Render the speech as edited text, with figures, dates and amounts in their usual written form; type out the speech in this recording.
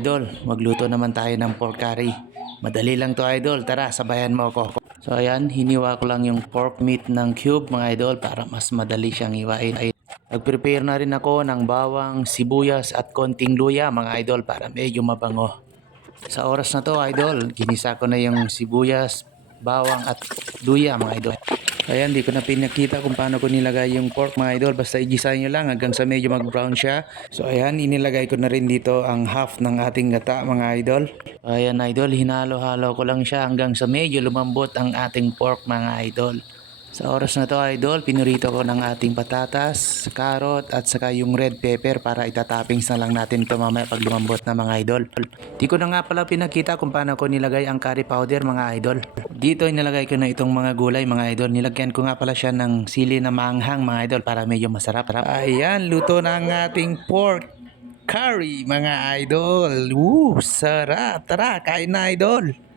idol, magluto naman tayo ng pork curry. Madali lang to idol, tara sabayan mo ako. So ayan, hiniwa ko lang yung pork meat ng cube mga idol para mas madali siyang hiwain. Nag-prepare na rin ako ng bawang, sibuyas at konting luya mga idol para medyo mabango. Sa oras na to idol, ginisa ko na yung sibuyas, bawang at luya mga idol. Ayan, di ko na pinakita kung paano ko nilagay yung pork mga idol. Basta i-gisa nyo lang hanggang sa medyo mag-brown siya. So ayan, inilagay ko na rin dito ang half ng ating gata mga idol. Ayan idol, hinalo-halo ko lang siya hanggang sa medyo lumambot ang ating pork mga idol. Sa oras na to idol, pinurito ko ng ating patatas, carrot at saka yung red pepper para itatoppings na lang natin ito mamaya pag lumambot na mga idol. Di ko na nga pala pinakita kung paano ko nilagay ang curry powder mga idol. Dito nilagay ko na itong mga gulay mga idol. Nilagyan ko nga pala siya ng sili na maanghang mga idol para medyo masarap. Ayan, luto na ang ating pork curry mga idol. Sarap! Tara, kain na idol!